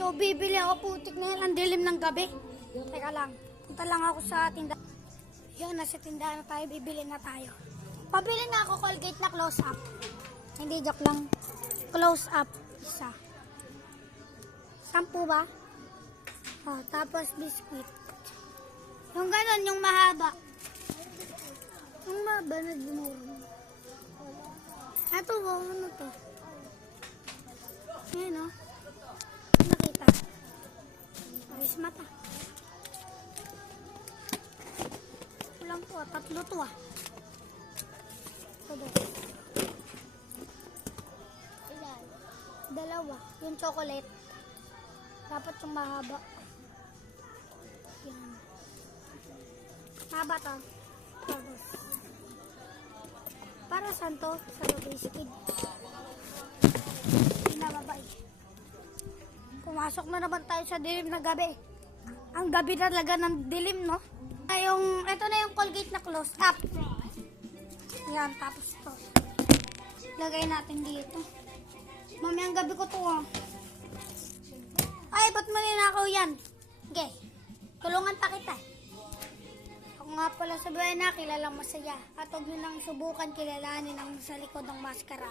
So, bibili ako, putik na yan. Ang dilim ng gabi. Teka lang. Punta lang ako sa tindahan. Yun, nasa tindahan na tayo. Bibili na tayo. Pabili na ako Colgate na close-up. Hindi, joke lang. Close-up. Isa. 10 ba? Oh, tapos biscuit. Yung ganon, yung mahaba. Yung mahaba na dumuro. Ito, ano to? Ayan, oh. Nakita. Ayos mata. Kulang to, 3 to, ah. Ito ba? Ilan? 2. Yung chocolate. Dapat yung mahaba. Yan. Mahaba to. Tapos. Para saan to? Sa biscuit. Pinababay. Pumasok na naman tayo sa dilim na gabi. Ang gabi talaga ng dilim, no? Ito na yung Colgate na close-up. Yan, tapos to. Lagay natin dito. Mamayang gabi ko to, oh. Ay, ba't mo ninakaw yan? Okay. Tulungan pa kita. Ako nga pala sa buhay na kilalang masaya. At huwag nyo nang subukan kilalanin ang sa likod ng maskara.